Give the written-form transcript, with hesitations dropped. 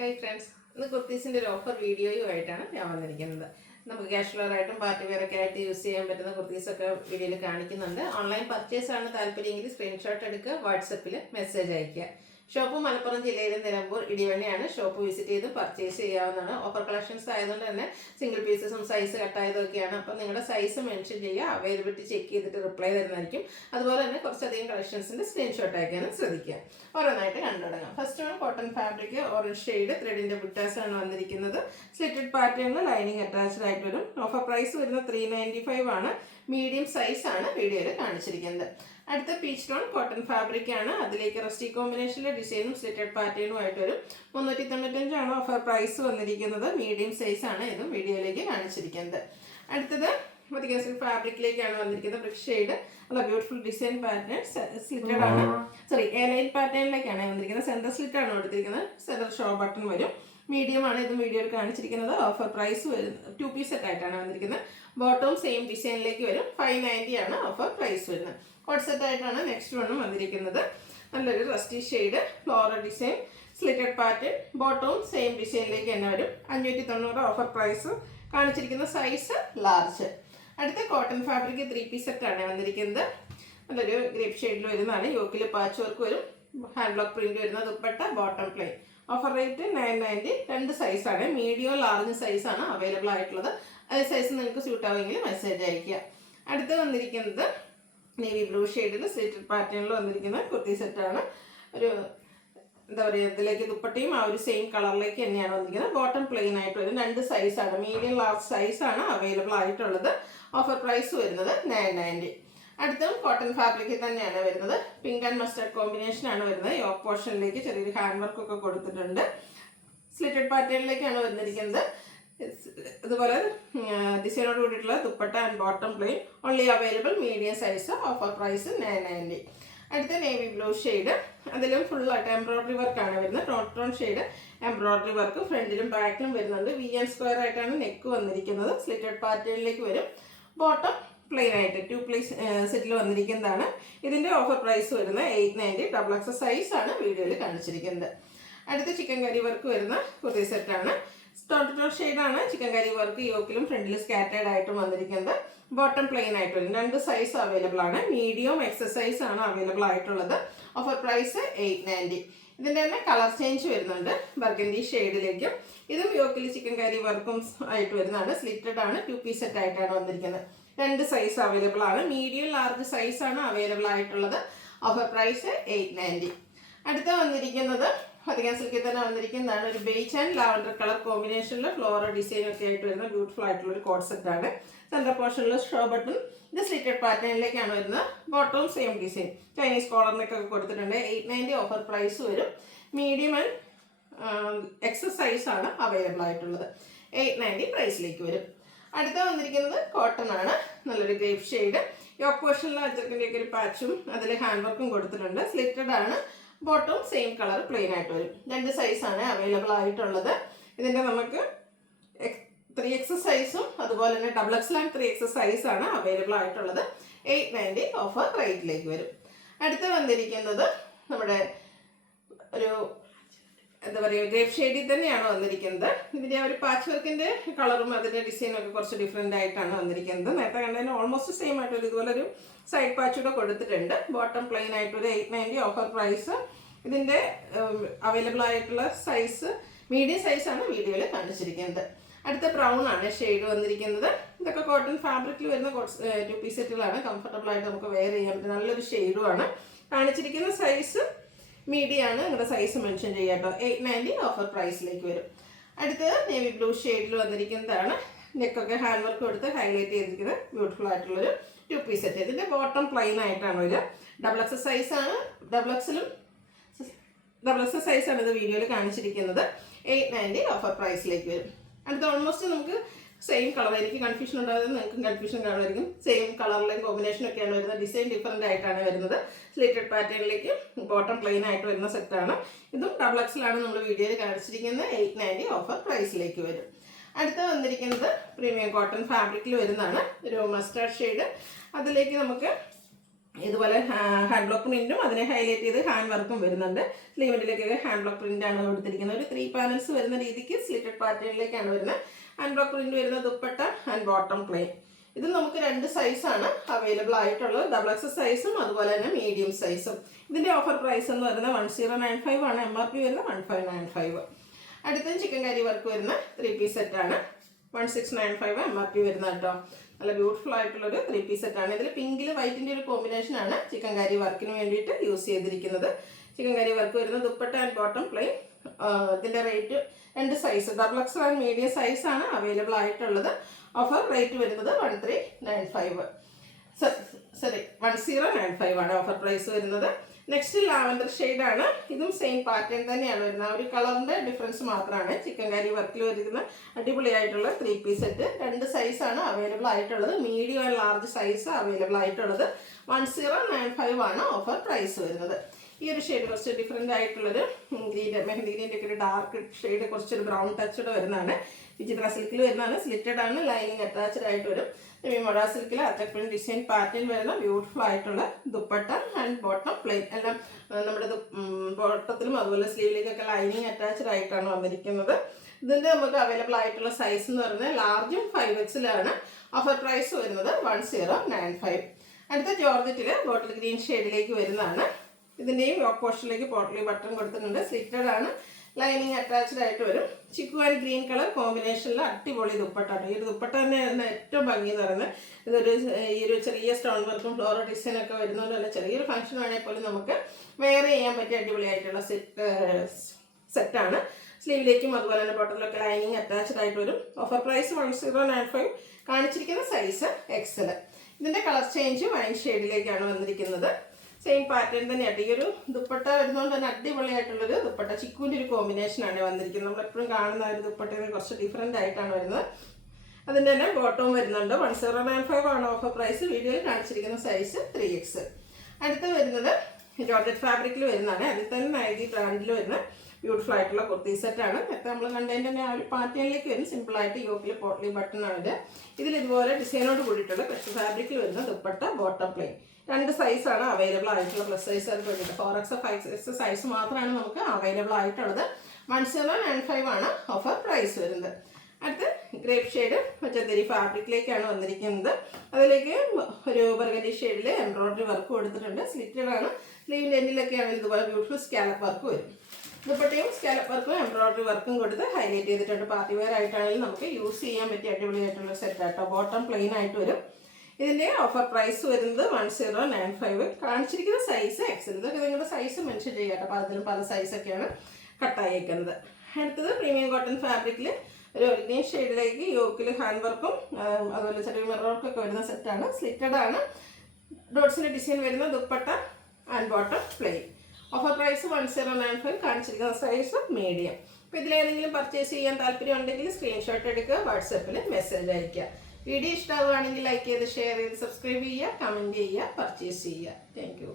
Hi friends, ഇന്ന് കുർത്തീസിൻ്റെ ഒരു offer വീഡിയോയുമായിട്ടാണ് ഞാൻ വന്നിരിക്കുന്നത്. നമുക്ക് കാഷ്വലറായിട്ടും പാർട്ടി വെയറൊക്കെ ആയിട്ട് യൂസ് ചെയ്യാൻ പറ്റുന്ന കുർത്തീസൊക്കെ വീഡിയോയിൽ കാണിക്കുന്നുണ്ട്. ഓൺലൈൻ പർച്ചേസാണ് താല്പര്യമെങ്കിൽ സ്ക്രീൻഷോട്ട് എടുക്കുക, വാട്സപ്പിൽ മെസ്സേജ് അയയ്ക്കുക. ഷോപ്പ് മലപ്പുറം ജില്ലയിലെ നിലമ്പൂർ ഇടിവണ്ണയാണ്. ഷോപ്പ് വിസിറ്റ് ചെയ്ത് പർച്ചേസ് ചെയ്യാവുന്നതാണ്. ഓഫർ കളക്ഷൻസ് ആയതുകൊണ്ട് തന്നെ സിംഗിൾ പീസസും സൈസ് കട്ടായതൊക്കെയാണ്. അപ്പോൾ നിങ്ങളുടെ സൈസ് മെൻഷൻ ചെയ്യുക, അവൈലബിലിറ്റി ചെക്ക് ചെയ്തിട്ട് റിപ്ലൈ തരുന്നതായിരിക്കും. അതുപോലെ തന്നെ കുറച്ചധികം കളക്ഷൻസിൻ്റെ സ്ക്രീൻഷോട്ട് അയക്കാനും ശ്രദ്ധിക്കുക. ഓരോന്നായിട്ട് കണ്ടു തുടങ്ങാം. ഫസ്റ്റ് ആണ് കോട്ടൺ ഫാബ്രിക്, ഓറഞ്ച് ഷെയ്ഡ്, ത്രെഡിൻ്റെ ബുട്ടാസാണ് വന്നിരിക്കുന്നത്. സ്ലിറ്റഡ് പാറ്റേണിൽ ലൈനിങ് അറ്റാച്ച്ഡ് ആയിട്ട് വരും. ഓഫർ പ്രൈസ് വരുന്നത് 395 ആണ്. മീഡിയം സൈസ് ആണ് വീഡിയോയിൽ കാണിച്ചിരിക്കുന്നത്. അടുത്ത പീച്ച് ടോൺ കോട്ടൺ ഫാബ്രിക് ആണ്. അതിലേക്ക് റസ്റ്റി കോമ്പിനേഷനിലെ ഡിസൈനും സ്ലിറ്റഡ് പാറ്റേണും ആയിട്ട് വരും. 395 ആണ് ഓഫർ പ്രൈസ് വന്നിരിക്കുന്നത്. മീഡിയം സൈസ് ആണ് ഇതും വീഡിയോയിലേക്ക് കാണിച്ചിരിക്കുന്നത്. അടുത്തത് മതിക്കാൻ സിൽക്ക് ഫാബ്രിക്കിലേക്കാണ് വന്നിരിക്കുന്നത്. ബ്രിക്ക് ഷെയ്ഡ്, നല്ല ബ്യൂട്ടിഫുൾ ഡിസൈൻ പാറ്റേൺ, സ്ലിറ്റഡ് ആണ്. എ ലൈൻ പാറ്റേണിലേക്കാണ് വന്നിരിക്കുന്നത്. സെൻറ്റർ സ്ലിറ്റ് ആണ് കൊടുത്തിരിക്കുന്നത്. സെൻറ്റർ ഷോ ബട്ടൺ വരും. മീഡിയം ആണ് ഇതും വീഡിയോയിൽ കാണിച്ചിരിക്കുന്നത്. ഓഫർ പ്രൈസ് വരും 2 പീസ് സെറ്റ് ആയിട്ടാണ് വന്നിരിക്കുന്നത്. ബോട്ടവും സെയിം ഡിസൈനിലേക്ക് വരും. 590 ആണ് ഓഫർ പ്രൈസ് വരുന്നത്. കോട്ട് സെറ്റ് ആയിട്ടാണ് നെക്സ്റ്റ് വണ്ണും വന്നിരിക്കുന്നത്. നല്ലൊരു rusty shade, floral design, slitted pattern, ബോട്ടവും സെയിം ഡിസൈനിലേക്ക് തന്നെ വരും. 590 ഓഫർ പ്രൈസ്. കാണിച്ചിരിക്കുന്ന സൈസ് ലാർജ്. അടുത്ത കോട്ടൺ ഫാബ്രിക് 3 പീസ് സെറ്റാണ് വന്നിരിക്കുന്നത്. നല്ലൊരു ഗ്രേപ്പ് ഷെയ്ഡിൽ വരുന്നതാണ്. യോക്കിൽ പാച്ച് വർക്ക് വരും. ഹാൻഡ് ബ്ലോക്ക് പ്രിന്റ് വരുന്ന dupatta, bottom plain. Offer rate 990. 2 സൈസാണ്, മീഡിയം ലാർജ് സൈസാണ് അവൈലബിൾ ആയിട്ടുള്ളത്. അതേ സൈസ് നിങ്ങൾക്ക് സ്യൂട്ട് ആവുമെങ്കിൽ മെസ്സേജ് അയയ്ക്കുക. അടുത്ത് വന്നിരിക്കുന്നത് നേവി ബ്ലൂ ഷെയ്ഡിൽ സ്ലിറ്റഡ് പാറ്റേണിൽ വന്നിരിക്കുന്ന കുർത്തി സെറ്റാണ്. ഒരു എന്താ പറയുക, ഇതിലേക്ക് ദുപ്പട്ടയും ആ ഒരു സെയിം കളറിലേക്ക് തന്നെയാണ് വന്നിരിക്കുന്നത്. ബോട്ടം പ്ലെയിൻ ആയിട്ട് വരും. 2 സൈസാണ്, മീഡിയം ലാർജ് സൈസാണ് അവൈലബിൾ ആയിട്ടുള്ളത്. ഓഫർ പ്രൈസ് വരുന്നത് 990. അടുത്തും കോട്ടൺ ഫാബ്രിക്കിൽ തന്നെയാണ് വരുന്നത്. പിങ്ക് ആൻഡ് മസ്റ്റർഡ് കോമ്പിനേഷൻ ആണ് വരുന്നത്. യോക്ക് പോർഷനിലേക്ക് ചെറിയൊരു ഹാൻഡ് വർക്ക് ഒക്കെ കൊടുത്തിട്ടുണ്ട്. സ്ലിറ്റഡ് പാറ്റേണിലേക്കാണ് വന്നിരിക്കുന്നത്. ഇതുപോലെ ഡിസൈനോട് കൂടിയിട്ടുള്ള dupatta and bottom plain. Only available medium size. Offer price 990. അടുത്ത നേവി ബ്ലൂ ഷെയ്ഡ്, അതിലും ഫുള്ളായിട്ട് എംബ്രോയ്ഡറി വർക്കാണ് വരുന്നത്. ടോൺ ഷെയ്ഡ് എംബ്രോയ്ഡറി വർക്ക് ഫ്രണ്ടിലും ബാക്കിലും വരുന്നുണ്ട്. VN സ്ക്വയർ ആയിട്ടാണ് നെക്ക് വന്നിരിക്കുന്നത്. സ്ലിറ്റഡ് പാറ്റേണിലേക്ക് വരും. ബോട്ടം പ്ലെയിൻ ആയിട്ട് 2 പ്ലേസ് സെറ്റിൽ വന്നിരിക്കുന്നതാണ്. ഇതിൻ്റെ ഓഫർ പ്രൈസ് വരുന്നത് 890. ഡബിൾ എക്സസ് സൈസ് ആണ് വീഡിയോയിൽ കാണിച്ചിരിക്കുന്നത്. അടുത്ത ചിക്കൻ കറി വർക്ക് വരുന്ന കുർത്തി സെറ്റാണ്. ടോൺ ഷെയ്ഡാണ് ചിക്കൻ കറി വർക്ക്. യോക്കിലും ഫ്രണ്ടിലും സ്കാറ്റേഡ് ആയിട്ടും വന്നിരിക്കുന്നത്. ബോട്ടം പ്ലെയിൻ ആയിട്ട് വരും. 2 സൈസ് അവൈലബിൾ ആണ്. മീഡിയം എക്സസ് സൈസ് ആണ് അവൈലബിൾ ആയിട്ടുള്ളത്. Offer price 890. ഇതിൻ്റെ തന്നെ കളർ ചേഞ്ച് വരുന്നുണ്ട്, ബർഗൻഡി ഷെയ്ഡിലേക്കും. ഇതും യോക്കിൽ ചിക്കൻ കറി വർക്കും ആയിട്ട് വരുന്നതാണ്. സ്ലിറ്റഡ് ആണ്. 2 പീസ് സെറ്റ് ആയിട്ടാണ് വന്നിരിക്കുന്നത്. 2 സൈസ് അവൈലബിൾ ആണ്. മീഡിയം ലാർജ് സൈസ് ആണ് അവൈലബിൾ ആയിട്ടുള്ളത്. Offer price 890. അടുത്ത വന്നിരിക്കുന്നത് അധികം സിൽക്കിൽ തന്നെ വന്നിരിക്കുന്നതാണ്. ഒരു ബേജ് ആൻഡ് ലാവൻഡർ കളർ കോമ്പിനേഷനിൽ ഫ്ലോറൽ ഡിസൈൻ ഒക്കെ ആയിട്ട് വരുന്ന ബ്യൂട്ടിഫുൾ ആയിട്ടുള്ള ഒരു കോട്ട് സെറ്റ് ആണ്. സെൻട്രൽ പോർഷനിൽ ഷോ ബട്ടൺ. ഇത് സ്ലിറ്റഡ് പാറ്റേണിലേക്കാണ് വരുന്നത്. ബോട്ടവും സെയിം ഡിസൈൻ, ചൈനീസ് കോളറിനൊക്കെ കൊടുത്തിട്ടുണ്ട്. 890 ഓഫർ പ്രൈസ് വരും. മീഡിയം ആൻഡ് എക്സസ് സൈസ് ആണ് അവൈലബിൾ ആയിട്ടുള്ളത്. 890 പ്രൈസിലേക്ക് വരും. അടുത്ത വന്നിരിക്കുന്നത് കോട്ടൺ ആണ്. നല്ലൊരു ഗ്രേപ്പ് ഷെയ്ഡ്. യോക്ക് പോർഷനിൽ അജർക്കിൻ്റെയൊക്കെ ഒരു പാച്ചും അതിൽ ഹാൻഡ് വർക്കും കൊടുത്തിട്ടുണ്ട്. സ്ലിറ്റഡ് ആണ്. ബോട്ടവും സെയിം കളർ പ്ലെയിൻ ആയിട്ട് വരും. 2 സൈസാണ് അവൈലബിൾ ആയിട്ടുള്ളത്. ഇതിൻ്റെ നമുക്ക് 3X സൈസും അതുപോലെ തന്നെ ഡബിൾ എക്സൽ ആൻഡ് 3X സൈസാണ് അവൈലബിൾ ആയിട്ടുള്ളത്. 890 ഓഫർ റേറ്റിലേക്ക് വരും. അടുത്ത് വന്നിരിക്കുന്നത് നമ്മുടെ ഒരു എന്താ പറയുക, ഗ്രേപ്പ് ഷെയ്ഡിൽ തന്നെയാണ് വന്നിരിക്കുന്നത്. ഇതിൻ്റെ ഒരു പാച്ച് വർക്കിൻ്റെ കളറും അതിൻ്റെ ഡിസൈനും ഒക്കെ കുറച്ച് ഡിഫറെൻ്റ് ആയിട്ടാണ് വന്നിരിക്കുന്നത്. നേരത്തെ കണ്ടതിന് ഓൾമോസ്റ്റ് സെയിം ആയിട്ടൊരു ഇതുപോലൊരു സൈഡ് പാച്ചൂടെ കൊടുത്തിട്ടുണ്ട്. ബോട്ടം പ്ലെയിൻ ആയിട്ടൊരു 890 ഓഫർ പ്രൈസ്. ഇതിൻ്റെ അവൈലബിൾ ആയിട്ടുള്ള സൈസ് മീഡിയം സൈസാണ് വീഡിയോയിൽ കാണിച്ചിരിക്കുന്നത്. അടുത്ത ബ്രൗൺ ആണ് ഷെയ്ഡ് വന്നിരിക്കുന്നത്. ഇതൊക്കെ കോട്ടൺ ഫാബ്രിക്കിൽ വരുന്ന 2 പീസ് സെറ്റുകളാണ്. കംഫർട്ടബിൾ ആയിട്ട് നമുക്ക് വെയർ ചെയ്യാൻ പറ്റും. നല്ലൊരു ഷെയ്ഡുമാണ്. കാണിച്ചിരിക്കുന്ന സൈസ് മീഡിയം ആണ്. നിങ്ങളുടെ സൈസ് മെൻഷൻ ചെയ്യാം കേട്ടോ. 890 ഓഫർ പ്രൈസിലേക്ക് വരും. അടുത്തത് നേവി ബ്ലൂ ഷെയ്ഡിൽ വന്നിരിക്കുന്നതാണ്. നെക്കൊക്കെ ഹാൻഡ് വർക്ക് കൊടുത്ത് ഹൈലൈറ്റ് ചെയ്തിരിക്കുന്നത് ബ്യൂട്ടിഫുൾ ആയിട്ടുള്ളൊരു 2 പീസ് സെറ്റ്. ഇതിൻ്റെ ബോട്ടം പ്ലെയിൻ ആയിട്ടാണ് വരിക. ഡബിൾ എക്സസ് സൈസാണ്. ഡബിൾ എക്സസ് സൈസാണ് ഇത് വീഡിയോയിൽ കാണിച്ചിരിക്കുന്നത്. 890 ഓഫർ പ്രൈസിലേക്ക് വരും. അടുത്ത ഓൾമോസ്റ്റ് നമുക്ക് സെയിം കളർ. എനിക്ക് കൺഫ്യൂഷൻ ഉണ്ടാകുന്നത് നിങ്ങൾക്കും കൺഫ്യൂഷൻ കാണുമായിരിക്കും. സെയിം കളറിലെയും കോമ്പിനേഷനൊക്കെയാണ് വരുന്നത്. ഡിസൈൻ ഡിഫറൻ്റ് ആയിട്ടാണ് വരുന്നത്. സ്ലിറ്റഡ് പാറ്റേണിലേക്ക് ബോട്ടം പ്ലെയിൻ ആയിട്ട് വരുന്ന സെറ്റാണ്. ഇതും ഡബിൾ എക്സലാണ് നമ്മൾ വീഡിയോയിൽ കാണിച്ചിരിക്കുന്നത്. 890 ഓഫർ പ്രൈസിലേക്ക് വരും. അടുത്ത വന്നിരിക്കുന്നത് പ്രീമിയം കോട്ടൺ ഫാബ്രിക്കിൽ വരുന്നതാണ്. ഒരു മസ്റ്റാർഡ് ഷെയ്ഡ്. അതിലേക്ക് നമുക്ക് ഇതുപോലെ ഹാൻഡ് ബ്ലോക്ക് പ്രിന്റും അതിനെ ഹൈലൈറ്റ് ചെയ്ത് ഹാൻഡ് വർക്കും വരുന്നുണ്ട്. സ്ലീവിലേക്കൊക്കെ ഹാൻഡ് ബ്ലോക്ക് പ്രിന്റാണ് കൊടുത്തിരിക്കുന്നത്. ഒരു 3 പാനൽസ് വരുന്ന രീതിക്ക് സ്ലിറ്റഡ് പാറ്റേണിലേക്കാണ് വരുന്നത്. ഹാൻഡ് ബ്ലോക്ക് പ്രിന്റ് വരുന്ന ദുപ്പട്ട ആൻഡ് ബോട്ടം പ്ലെയിൻ. ഇത് നമുക്ക് 2 സൈസാണ് അവൈലബിൾ ആയിട്ടുള്ളത്. XXL സൈസും അതുപോലെ തന്നെ മീഡിയം സൈസും. ഇതിൻ്റെ ഓഫർ പ്രൈസ് എന്ന് പറയുന്നത് 1095 ആണ്. MRP വരുന്നത് 1595. അടുത്ത ചിക്കൻ കറി വർക്ക് വരുന്ന 3 പീസ് സെറ്റാണ്. 1695 MRP വരുന്ന കേട്ടോ. നല്ല ബ്യൂട്ടിഫുൾ ആയിട്ടുള്ളൊരു 3 പീസ് സെറ്റാണ്. ഇതിൽ പിങ്കിൽ വൈറ്റിൻ്റെ ഒരു കോമ്പിനേഷനാണ് ചിക്കൻ കറി വർക്കിന് വേണ്ടിയിട്ട് യൂസ് ചെയ്തിരിക്കുന്നത്. ചിക്കൻ കറി വർക്ക് വരുന്ന ദുപ്പട്ട ആൻഡ് ബോട്ടം പ്ലെയിൻ. ഇതിൻ്റെ rate 2 size XXL and medium സൈസാണ് അവൈലബിൾ ആയിട്ടുള്ളത്. ഓഫർ റേറ്റ് വരുന്നത് 1095 ആണ് ഓഫർ പ്രൈസ് വരുന്നത്. നെക്സ്റ്റ് ലാവൻഡർ ഷെയ്ഡാണ്. ഇതും സെയിം പാറ്റേൺ തന്നെയാണ് വരുന്നത്. ഒരു കളറിൻ്റെ ഡിഫറൻസ് മാത്രമാണ്. ചിക്കൻ കറി വർക്കിൽ വരുന്ന അടിപൊളിയായിട്ടുള്ള 3 പീസ് സെറ്റ്. 2 സൈസാണ് അവൈലബിൾ ആയിട്ടുള്ളത്. Medium and large size available ആയിട്ടുള്ളത്. 1095 ആണ് ഓഫർ പ്രൈസ് വരുന്നത്. ഈ ഒരു ഷെയ്ഡ് കുറച്ച് ഡിഫറെൻ്റ് ആയിട്ടുള്ളൊരു ഗ്രീൻ്റെ മെഹന്തി ഗ്രീൻ്റെ ഒക്കെ ഒരു ഡാർക്ക് ഷെയ്ഡ് കുറച്ചൊരു ബ്രൗൺ ടച്ചോടെ വരുന്നതാണ്. വിചിത്ര സിൽക്കിൽ വരുന്നതാണ്. സ്ലിറ്റഡ് ആണ്. ലൈനിങ് അറ്റാച്ച്ഡ് ആയിട്ട് വരും. മൊഡ സിൽക്കിൽ അറ്റാക്ക് പ്രിന്റ് ഡിസൈൻ പാറ്റേൺ വരുന്ന ബ്യൂട്ടിഫുൾ ആയിട്ടുള്ള ദുപ്പട്ട ആൻഡ് ബോട്ടം പ്ലെയിൻ. എല്ലാം നമ്മുടെ ബോട്ടത്തിലും അതുപോലെ സ്ലീവിലേക്കൊക്കെ ലൈനിങ് അറ്റാച്ച്ഡ് ആയിട്ടാണ് വന്നിരിക്കുന്നത്. ഇതിൻ്റെ നമുക്ക് അവൈലബിൾ ആയിട്ടുള്ള സൈസ് എന്ന് പറയുന്നത് ലാർജും 5XL ആണ്. ഓഫർ പ്രൈസ് വരുന്നത് 1095. അടുത്ത ജോർജറ്റിൽ ബോട്ടിൽ ഗ്രീൻ ഷെയ്ഡിലേക്ക് വരുന്നതാണ്. ഇതിൻ്റെയും യോക്ക് പോർഷനിലേക്ക് പോട്ടലി ബട്ടൺ കൊടുത്തിട്ടുണ്ട്. സ്ലിറ്റഡ് ആണ്. ലൈനിങ് അറ്റാച്ച്ഡ് ആയിട്ട് വരും. ചിക്കു ആൻഡ് ഗ്രീൻ കളർ കോമ്പിനേഷനിൽ അടിപൊളി ദുപ്പട്ടാണ്. ഈ ഒരു ദുപ്പട്ട തന്നെ ഏറ്റവും ഭംഗി എന്ന് പറയുന്നത് ഇതൊരു ഈ ഒരു ചെറിയ സ്റ്റോൺ വർക്കും ഫ്ലോറൽ ഡിസൈനൊക്കെ വരുന്നതുകൊണ്ട് തന്നെ ചെറിയൊരു ഫംഗ്ഷൻ വേണമെങ്കിൽ പോലും നമുക്ക് വെയർ ചെയ്യാൻ പറ്റിയ അടിപൊളിയായിട്ടുള്ള സെറ്റാണ്. സ്ലീവിലേക്കും അതുപോലെ തന്നെ ബോട്ടലിലൊക്കെ ലൈനിങ് അറ്റാച്ച്ഡ് ആയിട്ട് വരും. Offer price 1095. കാണിച്ചിരിക്കുന്ന സൈസ് XL. ഇതിൻ്റെ കളർ ചേഞ്ച് വൈൻ ഷെയ്ഡിലേക്കാണ് വന്നിരിക്കുന്നത്. സെയിം പാറ്റേൺ തന്നെയായിട്ട് ഈ ഒരു ദുപ്പട്ട വരുന്നതുകൊണ്ട് തന്നെ അടിപൊളിയായിട്ടുള്ളൊരു ദുപ്പട്ട. ചിക്കുവിൻ്റെ ഒരു കോമ്പിനേഷനാണ് വന്നിരിക്കുന്നത്. നമ്മളെപ്പോഴും കാണുന്ന ഒരു ദുപ്പട്ടയിൽ കുറച്ച് ഡിഫറെൻ്റ് ആയിട്ടാണ് വരുന്നത്. അതിൻ്റെ തന്നെ ബോട്ടവും വരുന്നുണ്ട്. 1095 ആണ് ഓഫർ പ്രൈസ്. വീഡിയോയിൽ കാണിച്ചിരിക്കുന്ന സൈസ് 3XL. അടുത്ത് വരുന്നത് ജോർജറ്റ് ഫാബ്രിക്കിൽ വരുന്നതാണ്. അതിൽ തന്നെ നൈറ്റി ബ്രാൻഡിൽ വരുന്ന ബ്യൂട്ടിഫുൾ ആയിട്ടുള്ള കുർത്തി സെറ്റാണ്. നേരത്തെ നമ്മൾ കണ്ടതിൻ്റെ തന്നെ ആ ഒരു പാറ്റേണിലേക്ക് വരും. സിമ്പിളായിട്ട് യോക്കിൽ പോട്ട്ലി ബട്ടൺ ആണ് ഇത്. ഇതിൽ ഇതുപോലെ ഡിസൈനോട് കൂടിയിട്ടുള്ള ക്രഷ് ഫാബ്രിക്കിൽ വരുന്ന ദുപ്പട്ട ബോട്ടം പ്ലെയിൻ. 2 സൈസാണ് അവൈലബിൾ ആയിട്ടുള്ള. പ്ലസ് സൈസ് അത് വേണ്ടിയിട്ട് 4XL 5XL സൈസ് മാത്രമാണ് നമുക്ക് അവൈലബിൾ ആയിട്ടുള്ളത്. 1095 ആണ് ഓഫർ പ്രൈസ് വരുന്നത്. അടുത്ത് ഗ്രേപ്പ് ഷെയ്ഡ് മറ്റേരി ഫാബ്രിക്കിലേക്കാണ് വന്നിരിക്കുന്നത്. അതിലേക്ക് ഒരു ബർഗൻഡി ഷെയ്ഡിൽ എംബ്രോയിഡറി വർക്ക് കൊടുത്തിട്ടുണ്ട്. സ്ലിറ്റഡ് ആണ്. സ്ലീവിൻ്റെ എൻഡിലൊക്കെയാണ് ഇതുപോലെ ബ്യൂട്ടിഫുൾ സ്കാലപ്പ് വർക്ക് വരും. ദുപ്പട്ടയും സ്കാലപ്പ് വർക്കും എംബ്രോയിഡറി വർക്കും കൊടുത്ത് ഹൈലൈറ്റ് ചെയ്തിട്ടുണ്ട്. പാർട്ടി വെയർ ആയിട്ടാണെങ്കിൽ നമുക്ക് യൂസ് ചെയ്യാൻ പറ്റിയ അടിപൊളിയായിട്ടുള്ള സെറ്റാട്ടോ. ബോട്ടം പ്ലെയിൻ ആയിട്ട് വരും. ഇതിൻ്റെ ഓഫർ പ്രൈസ് വരുന്നത് 1095. കാണിച്ചിരിക്കുന്ന സൈസ് XL. ഇതൊക്കെ നിങ്ങളുടെ സൈസ് മെൻഷൻ ചെയ്യാട്ടോ. പലതിലും പല സൈസൊക്കെയാണ് കട്ടായേക്കുന്നത്. അടുത്തത് പ്രീമിയം കോട്ടൺ ഫാബ്രിക്കിൽ ഒരു ഒലിഗ്നീൻ ഷെയ്ഡിലേക്ക് യോക്കിൽ ഹാൻഡ് വർക്കും അതുപോലെ ചെറിയ മിറർ വർക്കൊക്കെ വരുന്ന സെറ്റാണ്. സ്ലിറ്റഡ് ആണ്. ഡോട്ട്സിൻ്റെ ഡിസൈൻ വരുന്ന dupatta and bottom plain. Offer price 1095. കാണിച്ചിരിക്കുന്ന സൈസ് മീഡിയം. അപ്പോൾ ഇതിലേതെങ്കിലും പർച്ചേസ് ചെയ്യാൻ താല്പര്യം ഉണ്ടെങ്കിൽ സ്ക്രീൻഷോട്ട് എടുക്കുക, വാട്സാപ്പിൽ മെസ്സേജ് അയയ്ക്കുക. വീഡിയോ ഇഷ്ടമാവുകയാണെങ്കിൽ ലൈക്ക് ചെയ്ത് ഷെയർ ചെയ്ത് സബ്സ്ക്രൈബ് ചെയ്യുക, കമൻറ്റ് ചെയ്യുക, പർച്ചേസ് ചെയ്യുക. Thank you.